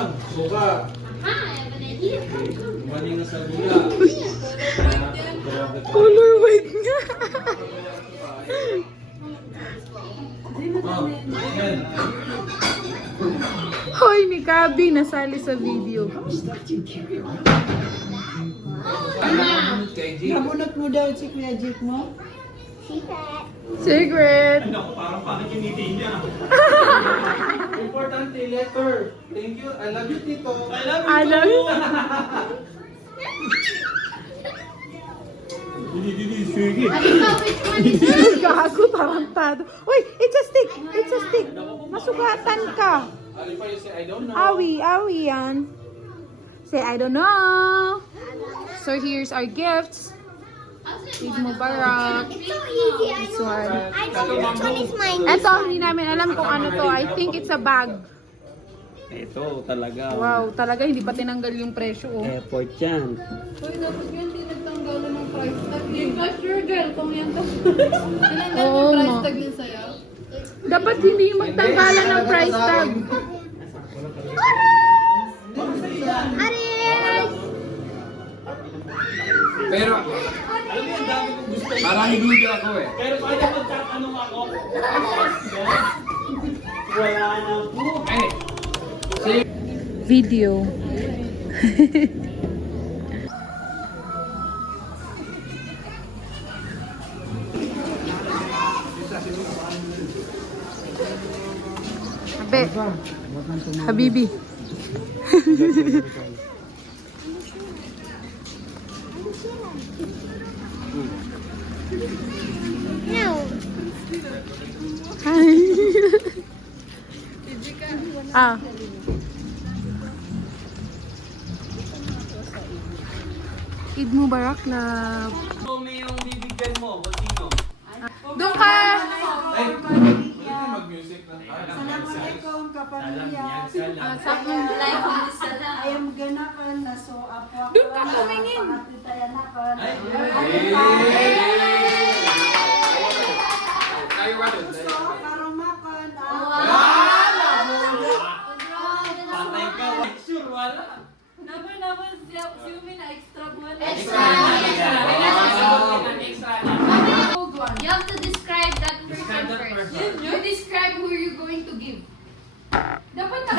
lang. Suka. Maning na sa gula. Color white nga. Yan. Hoy, ni Kabi nasali sa video. Nabunot mo daw si Kuya Jake mo? Secret. Ako, parang pakikinitin niya. Importante letter. Thank you. I love you, Tito. I love you. Gago, tarantado. Uy, it's a stick. It's a stick. Masugatan ka. Alin pa yung say, I don't know. Awi yan. Say, I don't know. So here's our gifts. Eid Mubarak. It's so easy. This one. I know which one is mine. Eto, hindi namin alam kung ano to. I think it's a bag. Ito talaga. Wow, talaga hindi pa tinanggal yung presyo. Oh. Effort yan. Uy, dapat yun, hindi nagtanggalan ng price tag. Yung cashier girl, kung yan to. Tinanggal Oo, yung price ma. tag yun sa'yo. Dapat hindi magtanggalan ng price tag. Aris! Pero, parang duda ako eh. Pero pwede magtatanong ako. Wala na po. Video. Abe. Habibi. No. Hi. Ah. Eid Mubarak, love. Kung may yung bibigyan mo, sino? Doon ka! Ay, pwede mag-music na. Assalamualaikum kapamilya. Sa Ayam ganakan na so apa. Doon ka tumingin. Pangatitayanakan. Kayo ba doon? So, karumakan. Patay ka. Sure, wala. Naman, si Umi na extra buwan. Extra. You have to describe that person first. You describe who you're going to give. Dapat ka.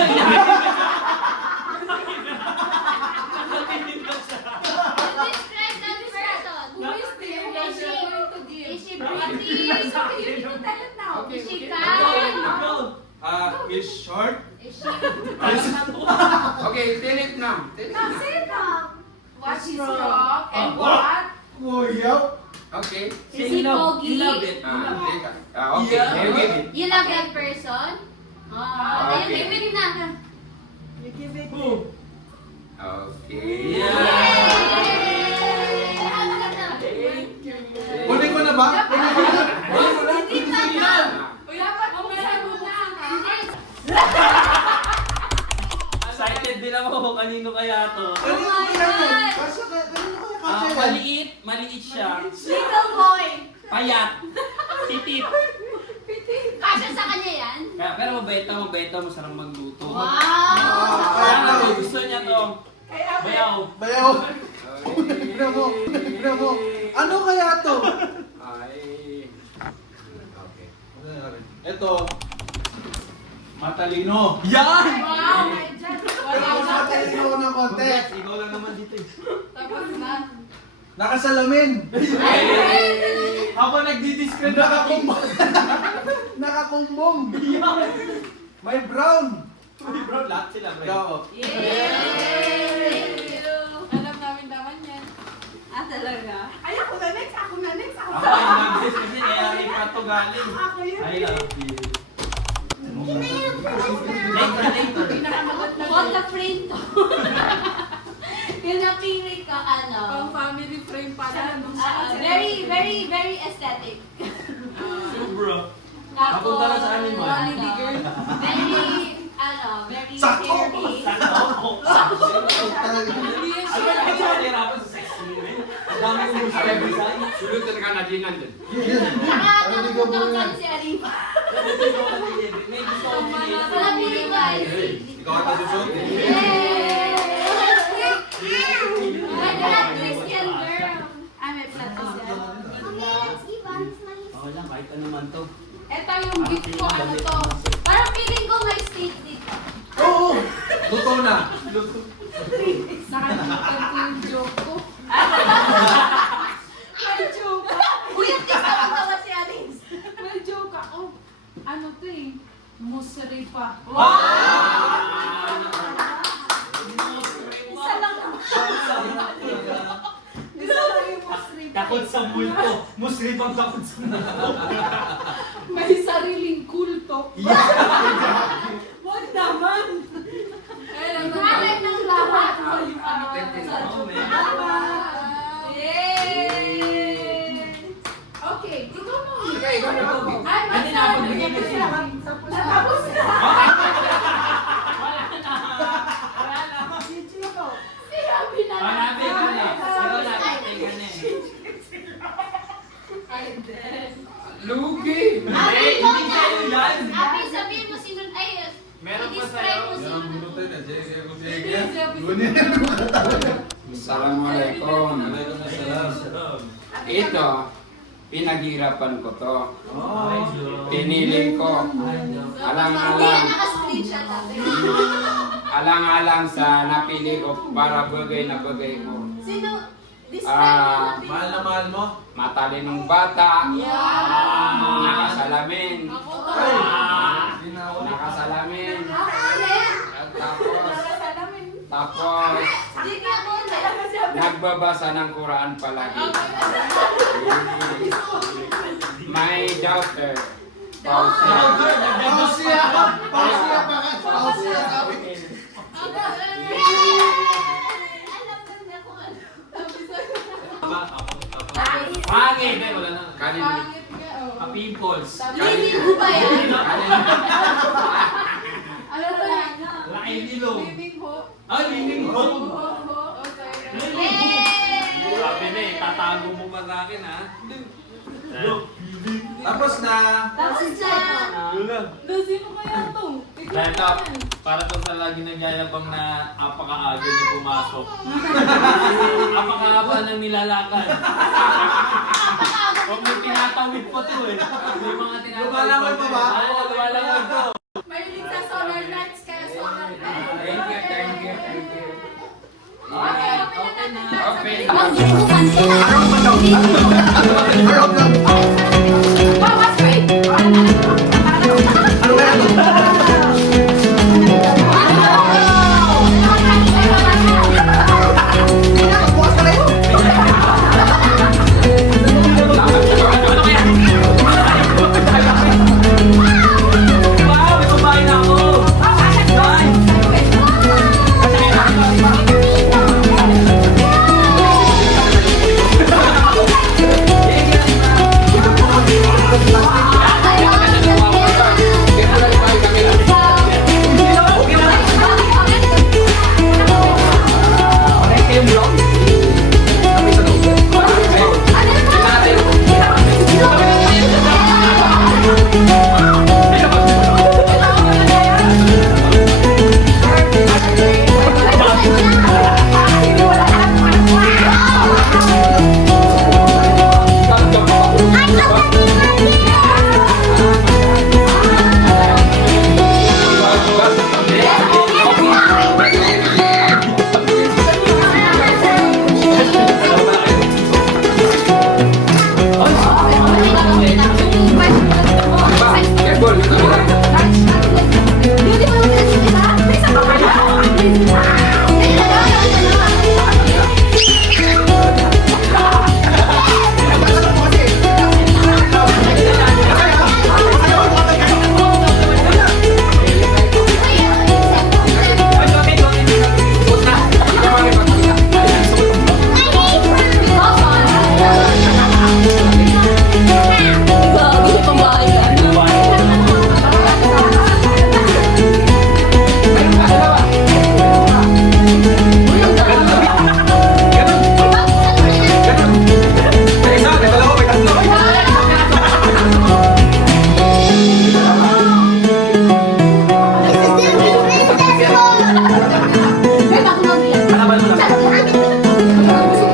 Describe that person. Who is the one you're going to give? Is she pretty? You need to tell it now. Is she kind? Is short? Is she... Okay, tinik na. Sit up. What is wrong and what? Kuya. Okay. Is he pogi? You love it. Okay, you give it. You love that person? Oh, Okay. you give it na. You give it. Okay. Kunin ko na ba? Kunin ko na. Hindi pa na. Dapat umasa mo na. Excited din ako kung kanino kaya to. Kanino ko yan? Kanino ko yan? Maliit siya. Little boy. Payat. Titip. Kasya sa kanya yan? Pero mabenta, masarang magluto. Wow! Ano gusto niya to? Bayaw. Bayaw. Tignan mo. Tignan mo. Ano kaya to? Ay. Okay. Ito. Matalino. Yan! Wow! Matalino ko ng konti. Congrats, ikaw lang naman dito eh. Tapos na. Nakasalamin. Ako nagdi-describe Nakakumbong. Nakakumbong. May brown. Bro, lahat sila, bro. Ikaw. Alam namin naman yan. Ah, talaga? Ay, ako na next. Ako na next. Ako Ako ay nag-guess kasi kaya rin pa to galing. yun. I love you. Huwag na friend to. Yung napili ka, ano? Pang family frame pala. Very, very, very aesthetic. Sobra. Tapos, Papunta na sa amin mo. Quality girl. Very Sakto. hairy. Ano ba yung nahihirapan sa sex scene? Ang dami kong gusto every time. Sulod talaga natin nandun. Saka, nakapagdaw si Arifa. May gusto ko Wala pili ba? Ikaw ang tasusot. Yes! Nakalimutan ko yung joke ko. May joke. Uy, at least nakatawa si Alex. May joke ako. Ano to eh? Musri pa. Isa lang naman. Isa lang yung musri. Takot sa multo. Muslim ang takot sa multo. May sariling kulto. Wag naman. Nanay ng lahat. Yay! Okay, ikaw mo. Ay, Ay, na pagbigay mo siya. Tapos na. Sinabi na lang. Hanapin ka na. Ikaw na, hanapin ka na. Lugi! Abi, Hindi sa'yo yan. Abi, sabihin mo sino, ay, Meron pa i-describe sa'yo. mo sino. Assalamualaikum. Ito, pinaghirapan ko to. Pinili ko. Hindi Alang-alang. naka-screenshot natin. Alang-alang sa napili ko para bagay na bagay ko. Sino? Describe mo. Mahal na mahal mo? Matalinong bata. Nakasalamin. Nakasalamin. Tapos, Di ka mo. nagbabasa ng Quran palagi. My daughter. Fausia. Pausia ka! Pausia pa ka! Pausia ka! Alam na kung ano. Pangit! Eh, wala na. Kanin. Pangit nga, oh. Pimples. Linig mo ba yan? Ano ba yan? Laki nilo. Living ho. Ah, lining Ho, mo. ho, ho. Okay. Yay! Sabi na eh, tatago mo pa sa akin ha. Tapos na! Tapos na. Sino kaya to? Ikaw Dahil ito, yan. para to sa lagi nagyayabang na apakaaga niya pumasok. Apakahaba ng nilalakad. Huwag may tinatawid pa to eh. May mga tinatawid Lumalangoy pa ba? Oo, lumalangoy to. Mahilig sa solar lights kaya solar lights. Thank you, thank you, thank you. Okay, open na natin. Open. Wow, what's great? Wow, may kumain na ako.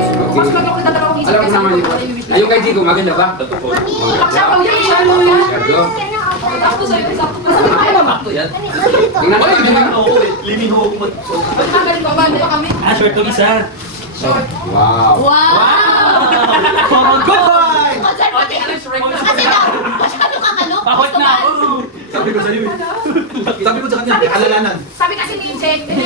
Alam ko naman yun. Ayun kay Jigo, maganda ba? Totoo. Sergo? Sakto sa'yo, sakto pa sa'yo. Sakto yan. Tingnan ko yun. Oo, limin ho. Pagkagaling pa ba? Di ba kami? Ah, short ko isa. Wow. Wow! Goodbye! Kasi daw, masyado kang ano? Bakit na ako? Sabi ko sa'yo eh. Sabi ko sa kanya, alalanan. Sabi kasi ni Jake, ni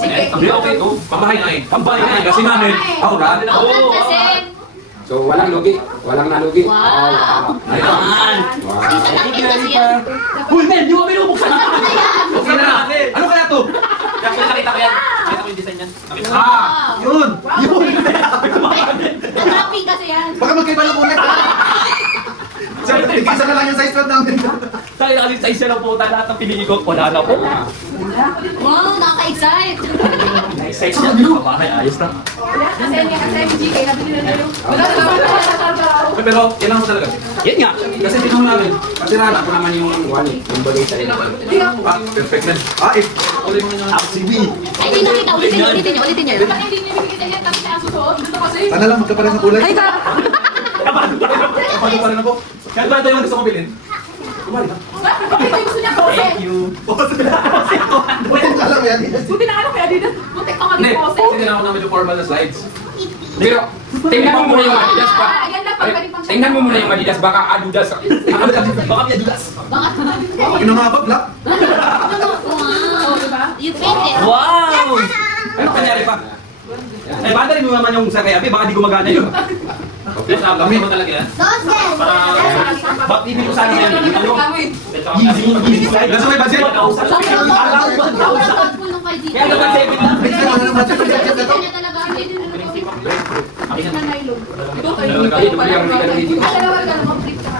Jake. Hindi, okay. Oh, pambahay na eh. Pambahay na eh. Kasi namin, aura. Aulan kasi. So, walang lugi. Walang nalugi. Wow. Ayan. Wow. Isa lang din kasi yan. Uy, men, di ko binubuksan. Okay na natin. Ano kaya to? Nakita ko yan. Nakita ko yung design yan. Nakita ko. Wow. Yun! Yun! Nag-wrapping kasi yan. Baka magkaiba lang ulit. Sabi, tigisa ka lang yung size rod namin. Dahil kasi sa isa lang po, lahat ng pinili ko, wala na po. Wow, nakaka-excite. Sex niya, di ba? Ayos na. Kasi ni GK, nabili na yung... Wala na Pero, kailangan mo talaga. Yan nga. Kasi tinong namin. Kasi rana ko naman yung wali. Yung bagay sa'yo. Ah, perfect na. Ah, eh. Ulit mo yung Sibi. Ay, hindi nakita. Ulitin niyo. Bakit hindi niyo bigay sa'yo? Tapos siya susuot. Dito kasi. Sana lang magkapares ng kulay. Ay, ka! Kapano pa rin ako? Kaya ba ito yung gusto kong bilhin? Kumari na. Bakit yung gusto niya pose? Thank you. Buti ka lang yan. Buti na ano kaya dito. Buti ka Hindi, maging pose. hindi na ako na medyo formal na slides. Pero, tingnan mo muna yung Adidas pa. Ayan lang, pagkaling pang Tingnan mo muna yung Adidas. Baka Adidas. Baka may adulas. Bakit? Ino nga ba, black? Wow. diba? You painted. Wow! Ano kanyari pa? Eh, baka rin mo naman yung sa kayabi, baka di gumagana yun. Okay, kami mo talaga yan. Bakit ibig ko sana yan? Easy slide. Nasa may budget? Sobrang thoughtful nung kay GK. Kaya naman 7 lang. Wait, ano naman budget? Gusto niya talaga. Na nylon. Ito kayo. Dalawa ka lang mag-flip ka.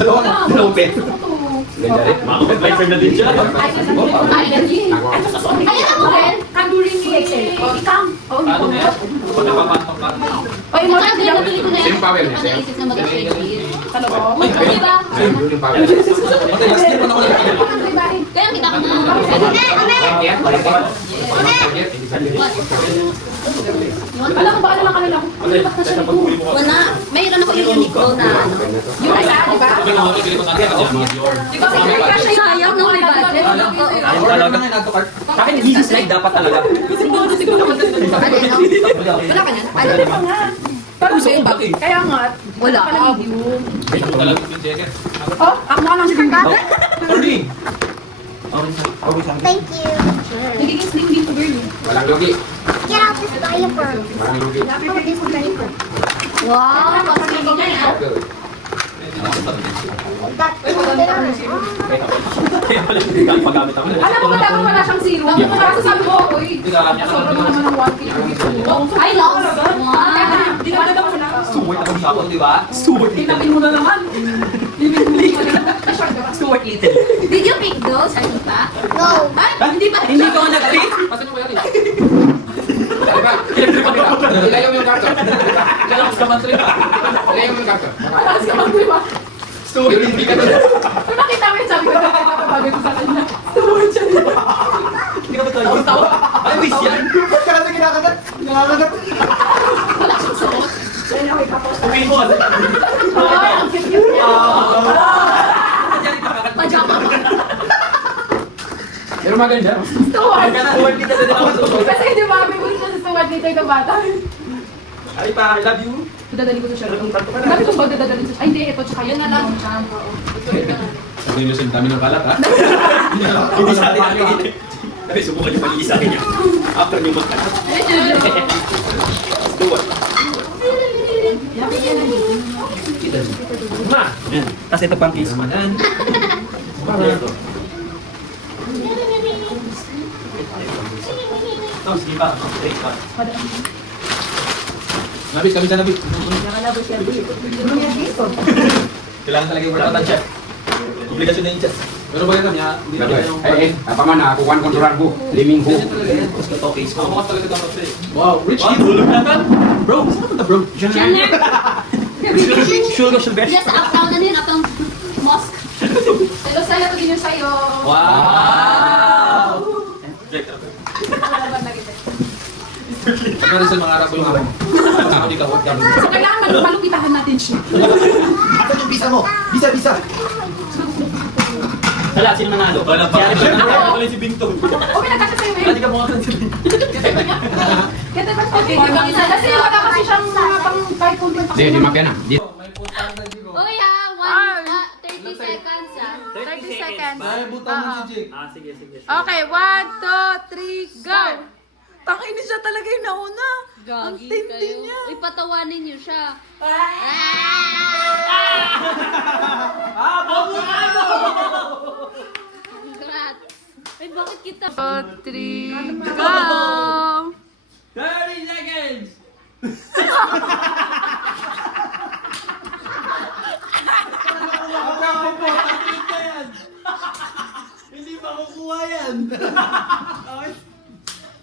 Dalawang pet. Ganda rin. Makakapag-lifer na din siya. Ayan ako rin. Kanduring ni Ikang. Ano na yan? Pag napapantong ka. Ay, Ito lang din nabili ko na yan. Same power niya, same. Naisip na mag-shake here. Talaga? Diba? Same yung power. Kaya kita ko na. Alam ko ba ano lang kanila? Wala. Mayroon ako yung unique ko na ano. Yung isa, di ba? Di ba? Sayang no, may budget. Sa akin, easy slide dapat talaga. Wala ka niyan? Alam mo nga. Parang sa iba. Kaya nga, wala ka lang yung... Oh, ako mukha lang si Bimba. Thank you. Nagiging sling din ko, girl. Walang lugi. Get out this diaper. Walang lugi. Oh, this diaper. Wow, kasi na yan. That's Paggamit ako. Alam mo ba dapat wala siyang zero? Kasi sabi ko, uy, sobrang mo naman ng 1K. Ay, loves. Wow. Dinagdagan ko na. Suwort ako sa ako, di ba? Suwort Tinapin mo na naman. Suwort Italy. Did you pick those, Anita? No. Ay, hindi ba? Hindi ko nag-pick. Diba? Ilayaw mo yung karton. Kailangan ko sa monthly. Ilayaw mo yung karton. Alas ka mag, di ba? Suwort Italy ka doon. Kung nakita mo yun, sabi ko, nakapagay ko sa kanya. Tumuhin siya, di ba? Hindi ka ba tayo? Ay, wish yan. Ba't ka natin kinakagat? Kinakagat? Wala siyang suot. Okay mo. Ay, ang cute yun. Pajama. Pero maganda. Steward. Suwort Italy din ako. Kasi di ba, may gusto sa steward dito yung bata. Ay pa, I love you. Dadali ko to siya. Dami ko ba dadali siya? Ay, hindi, ito tsaka yan na lang. Sabi niyo sa dami ng kalat, ha? Hindi sa atin ang Kasi subukan niyo pag-iisa niyo. After niyo magkalat. Suwort. Ma! Tapos ito pang case man. Tapos di ba? Straight pa. Nabit, kami sa nabit. Kailangan talaga yung wala siya. Obligasyon na yung chest. Pero ba yan niya? Hindi na yung... Apa man na, kukuhan kontrolar ko. Liming ko. Tapos ito case mo. Ako talaga dapat siya. Wow, rich kid. Bro, saan ka punta bro? Sure ka, sure best? Yes, uptown na din, uptown mosque. Pero sa'yo, ito din yung sa'yo. Wow! Nakalaban na kita. Pero sa mga Arabo yung So, kailangan malupitahan natin siya. Asan yung visa mo? Visa. Wala, sino nanalo? Wala pa. Wala si Bingtong. Okay, nagkasa sa'yo eh. Hindi ka mukha si Bingtong. Kaya ba? Okay, kasi wala kasi siyang mga pang kahit content. Di makya na. Uy ha, 30 seconds ha. 30 seconds. Ay, butan mo si Jake. Sige. Okay, 1, 2, 3, go! Tangin siya talaga yung nauna. Ang Gagi tindi kayo. niya. Uy, patawanin niyo siya. Congrats. Ay, bakit kita? 2, 3, go! 30 seconds! Hindi pa kukuha yan.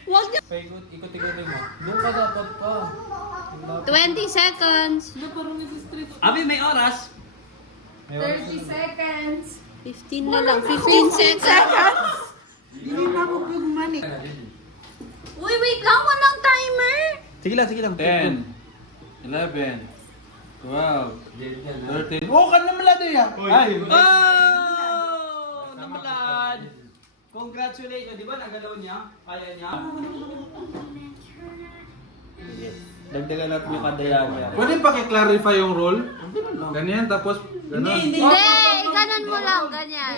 Wag niyo. Ikot-ikotin mo. Doon ka dapat pa. 20 seconds. Abi, may oras. 30 seconds. 15 na lang. 15 seconds. Hindi na ako gumani. Uy, wait lang. Walang timer. Sige lang. 10, 11, 12, 13. Oh, kan naman lang yan. Ay, Oh! Namulan! Congratulations! Di ba nagalaw niya? Kaya niya? Dagdagan natin yung kadaya niya. pwede paki-clarify yung role? Ganyan, tapos gano'n. Hindi! Hindi, ganun mo lang. Ganyan.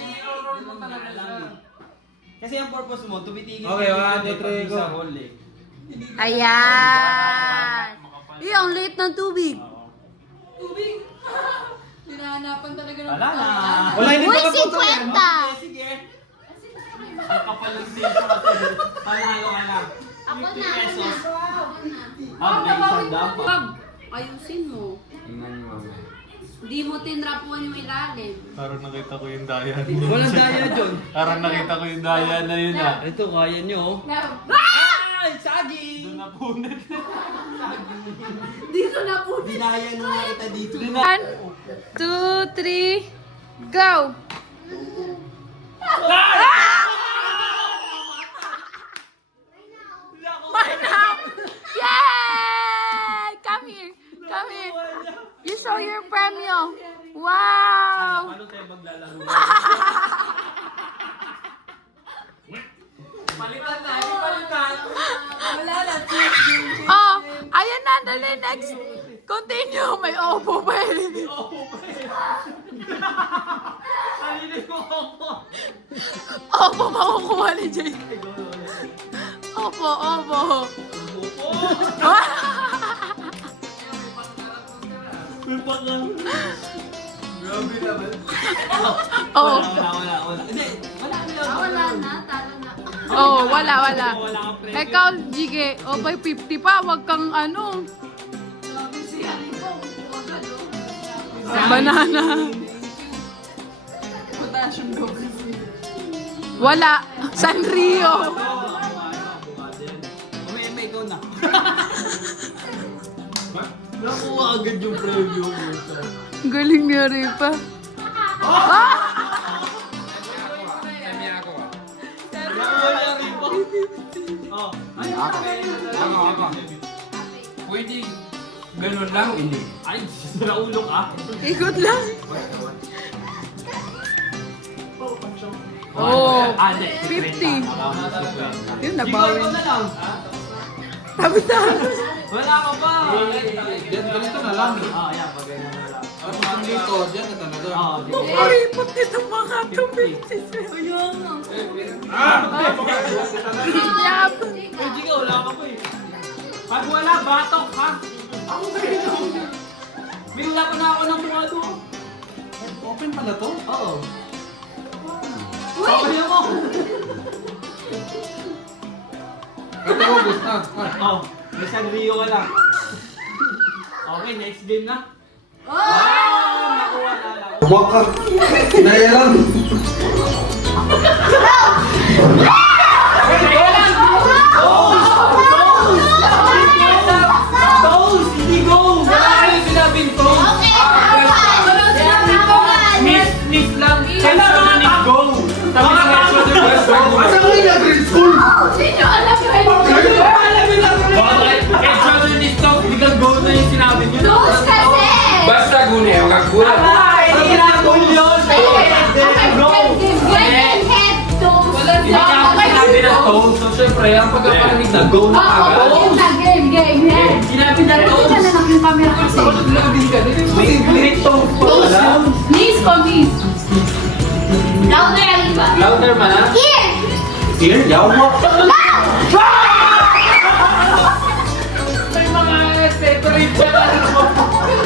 Kasi ang purpose mo, tumitigil Okay, ka 1, 2, 3, go. sa role eh. Ayan. Ang late ng tubig. Hinahanapan talaga ng Wala na! Wala, hindi Uy, pa napunta yan. 50. Sige! Ang kapal ng sale sa kasi. Panalo ka na. Ako na. Pesos. Ako na. Ang may isang dapat. Bob, ayusin mo. Tingnan niyo mamaya. Hindi mo tinrapuan yung ilalim. Parang nakita ko yung daya. Walang daya dyan. Parang nakita ko yung daya na yun ah. Ito, kaya nyo. Ay! Sagi! Doon napunit. Dito na po. Dinaya nung nakita dito. 1, 2, 3, go! Manap! Yay! Come here. You show your premium. Wow! Paano tayo maglalaro? Palitan. Wala na. Oh, ayan na. Dali, next. Continue. May opo pa eh. Nalinis ko ako. Opo makukuha ni Jake. Opo. Grabe naman. Oh, Wala. Hindi. Wala na. Talo na. oh, wala. Wala kang pre. Ikaw, Jige, oh, by 50 pa. Wag kang ano. Sabi siya. Banana. Potassium daw kasi. Wala. Sanrio. May ikaw na. Nakuha agad yung preview. Galing niya rin pa. Sabi ako ah. Oh. Ako. Pwede ganun lang, hindi. Ay, siraulo ka. Ikot lang. Oh, Hindi. 50. Yun, Ikaw nabawi. na lang. Tabi-tabi. Wala ka pa. Ganito na lang. Yan. Pag-ganyan na lang. Tapos dito, dyan na talaga. Ay, puti itong mga 250. Yap. Pwede ka, wala ka pa eh. Pag wala, batok ha. May wala pa na ako ng mukha doon. Open pala to? Oo. Sabi mo. Ito ko, gusto. Oh, may Sanrio ka lang. Okay, next game na. Nakuha na lang. Wakak. Naya lang. Toes! Hindi go! Wala kayo sinabing toes! Miss lang! Kailangan na go! Sabi sa go! Asa ko yung grade school? Alam mo lang! Bakit? Kaya children is top, di ka go na yun. toast. So, syempre, ang pagkakarinig na go na agad. Game. Head. Sinabi na toast. Diyan na lang yung camera kasi. Ako naglabi ka. May toast pa wala. Knees ko, knees. Louder ang iba. Louder man ha? Here. Here? Yaw mo. May mga separate siya na ano.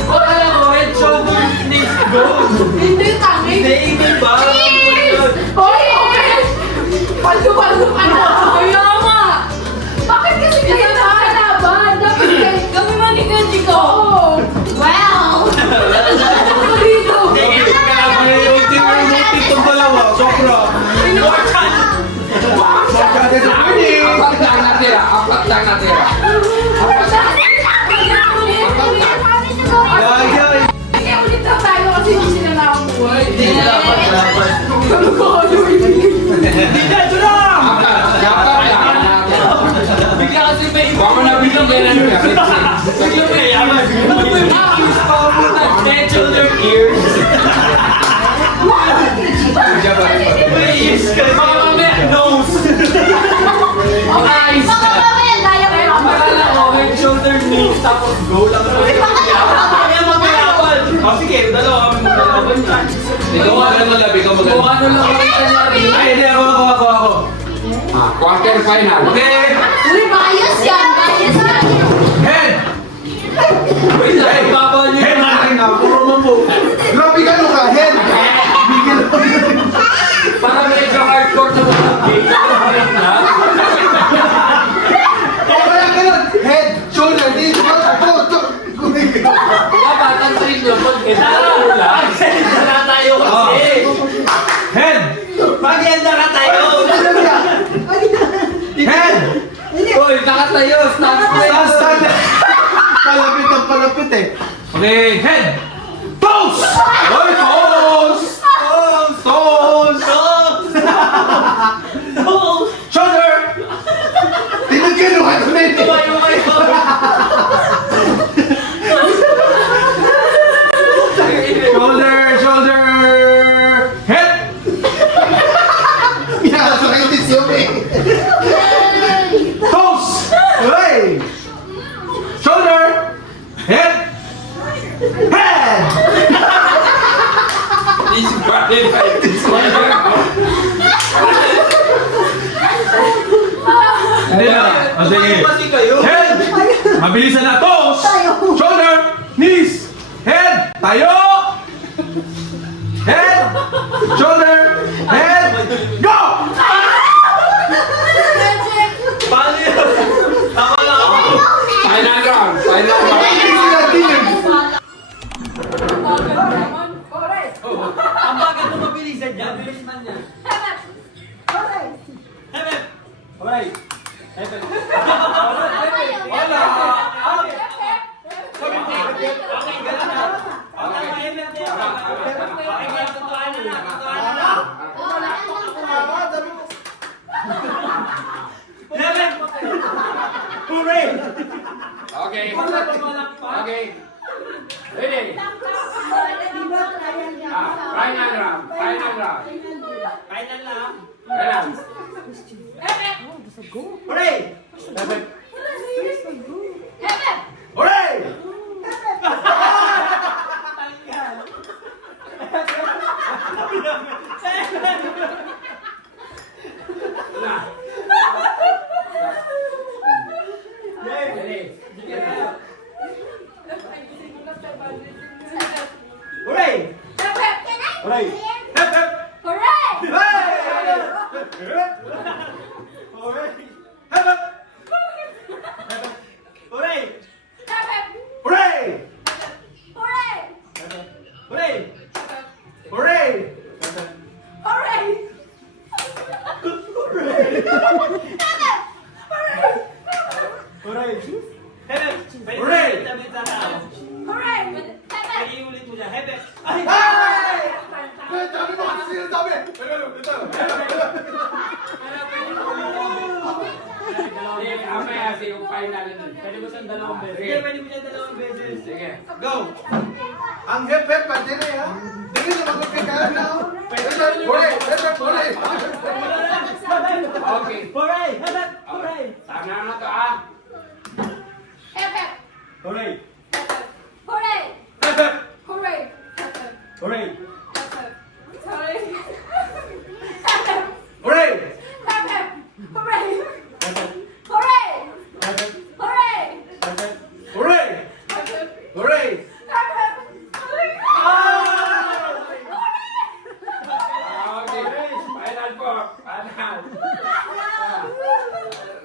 Wala ko, head, shoulder, knees, go. Hindi tangi. Hindi ba? Hoy, okay. Paldo ka na. Kaya nga. Bakit kasi kayo nakakalaban? Dapat kami manigan, Chico. Well. Dito. Itong dalawa, sobra. Apat lang natira. Yay! Kaya ulit na tayo kasi hindi sila nakakuha. Hindi dapat. Bigla kasi may iba. Baka na biglang kailan mo yan. Bigla may yaman. Ano ba yung makis pa mo na head, shoulder, ears? May ears ka. Baka mamaya nose. Eyes. Akala ko head, shoulder, knees. Tapos go lang. Kaya magkakapan. O sige, dalawa kami magkakapan yan. Ikaw maganda mo labi, ikaw Kung maganda. ano lang ang kanyari. Ay, hindi ako. Quarter final. Okay! Uy, bias yan. Head! Wait lang, ibaba niyo. Head na na, puro mambo. Grabe ka ka, head! Bigil mo yun. Para medyo hardcore na mga game. O kaya ganun, head, shoulder, knees, go. Dapat ang train nyo pag wala. Na tayo kasi. Head! Maganda ka tayo. Head! Uy, nakatayo. Stand! Palapit ang palapit eh. Okay, head! Pose! Oy, pose! Shoulder! Tinagyan mo kayo na ito. Shoulder! Head! Pinakasok kayo ni Siyumi. Toes! Hey! Shoulder! Head! Head! This body like this one. Hindi na. O sige. Head! Mabilisan na. Toes! Shoulder! Knees! Head! Tayo! Head! Shoulder! Head! Go! Paano yun? Tama lang ako. Final round. Final round. Ang bakit mo mabilisan dyan? Bilis man yan. Hemet! Alright. Hemet. Wala! Okay, ganun na. Okay, Hemet yan. Okay, ganun tutuan na. Hemet! Hooray! Okay. Okay. Ready? Final round. Final round. Final na. Final. Hooray! Hooray! Ready? Hooray! Hooray! Hep, hep! Hooray! Hooray! Hep, hep! Hooray! Hooray! Hooray! Hooray! Hooray! Hep, hep! Hooray! Pwede ulit mo dyan. Hep, hep! Ay! Hey! Dami mo kasi sinasabi! Mamaya si yung final nun. Pwede mo siyang dalawang beses. Sige. Pwede mo siyang dalawang beses. Sige. Go! Ang hep-hep, pwede na yan. Dili na magkakaroon na. Hooray! Hep-hep, hooray! Okay. Hooray! Hooray! Sana na to ah. Hep, hep. Hooray! Hooray! Hep, hep. Hooray! Hooray! Hooray! Hooray! Hep, hep. Hooray! Hep, hep. Hooray! Hep, hep. Hooray! Hep, hep. Hooray! Hep, hep. Hooray! Hep, hep. Hooray! Okay. Final po. Final.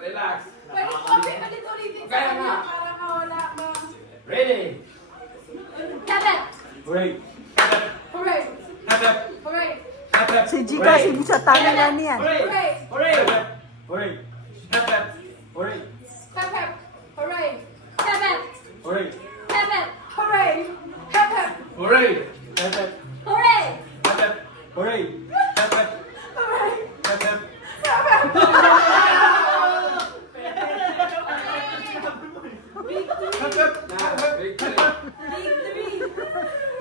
Relax. Pwede ko ulit-ulitin sa Kaya kanya nga. para mawala ba? Ready? Hep, hep. Hooray! Hooray! Hep, hep. Hooray! Hep, hep. Si G kasi sa tangan na niyan. Hooray! Hooray! Hooray! Hep, hep. Hooray! Hep, hep. Hooray! Hep, hep. Hooray! Hep, hep. Hooray! Hep, hep. Hooray! Hep, hep. Hooray! Hep, hep. Hooray! Hep, hep. Hooray! Hep, hep. Hep, hep. Victory. Victory!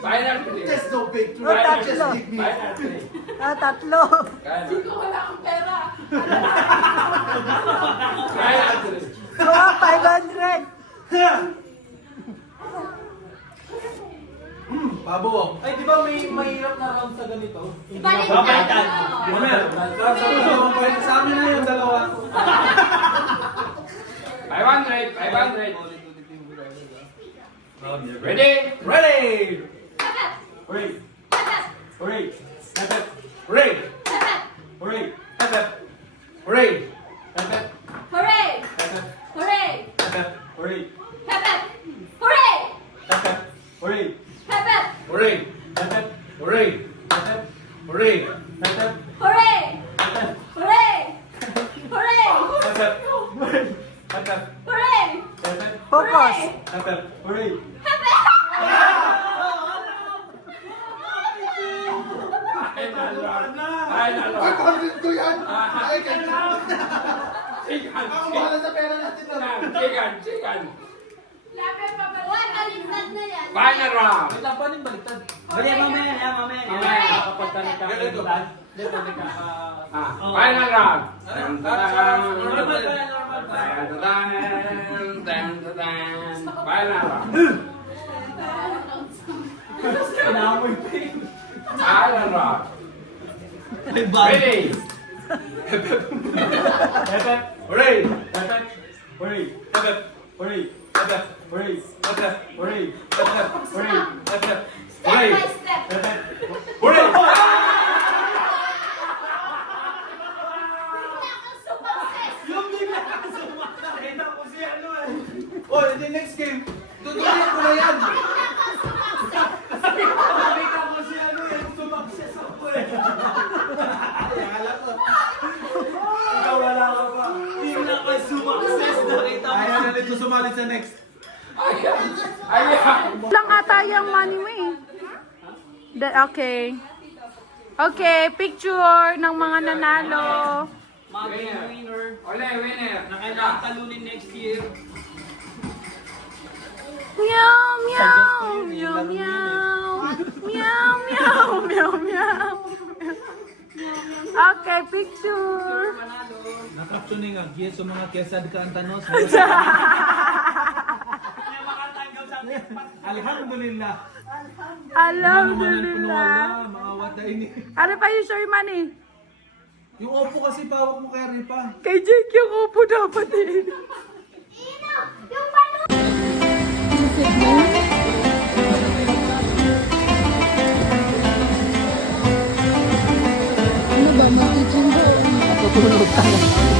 Final three. no big O, tatlo. Final three. Tatlo. Final. Ko wala akong pera. Final three. Oh, 500. Pabo. Ay, di ba may mahirap na round sa ganito? Ibalik Babaitan. na. Mamel. Sa amin na yung dalawa. 500. 500. Ready? Ready! Hep, hep. Hooray! Hep, hep. Hooray! Hep, hep. Hooray! Hep, hep. Hooray! Hep, hep. Hooray! Hep, hep. Hooray! Hep, hep. Hooray! Hep, hep. Hooray! Hep, hep. Hooray! Hep, hep. Hooray! Hep, hep. Hooray! Hep, hep. Hooray! Hep, hep. Hooray! Hep, hep. Hooray! Hep, hep. Hooray! Hooray! Hep, hep. Hep, hep. Hooray! Hep, hep. Focus. Hep, hep. Hooray! Hep, hep. Final round. Final round. Content ko yan! Chicken. sa pera natin Chicken. Lapit pa ba? Uy, baliktad na yan. Final round. Bali, mamaya na, mamaya na. Mamaya. Kapag tanig ka kalimutan. Hindi, tanig ka. Final round. Normal pa yan, normal pa. Final round. Inamoy pa yun. Final round. Ready? Hep, hep. Hooray! Hep, hep. Hooray! Hep, hep. Hooray! Hep, hep. Hooray! Hep, hep. Hooray! Hep, hep. Hooray! Hep, hep. Step Hooray! by step. Hep, hep. Hooray! Yung bigla ka sumakta. Kita ko si ano eh. Oh, in the next game, tutuloy ko na yan! Nakita ko si ano eh. Sumakses ako eh. Ikaw wala ka pa. Hindi na ka sumakses. Nakita mo. Ayaw na nito sumali sa next. Ayan. Lang ata yung money mo eh. Okay. Okay, picture ng mga nanalo. Winner. Ole, winner. Nakailangan talunin next year. Meow, meow, meow, meow. Meow, meow, meow, meow. Okay, picture. Nakaptuning nga, giya sa mga kesad ka ang tanos. Alhamdulillah. Alhamdulillah. Mga wata ini. Ano pa yung sure money? Yung opo kasi pawak mo kay Ripa. Kay Jake yung upo dapat eh. Ano ba, mag-teaching ko? Matutulog ka na.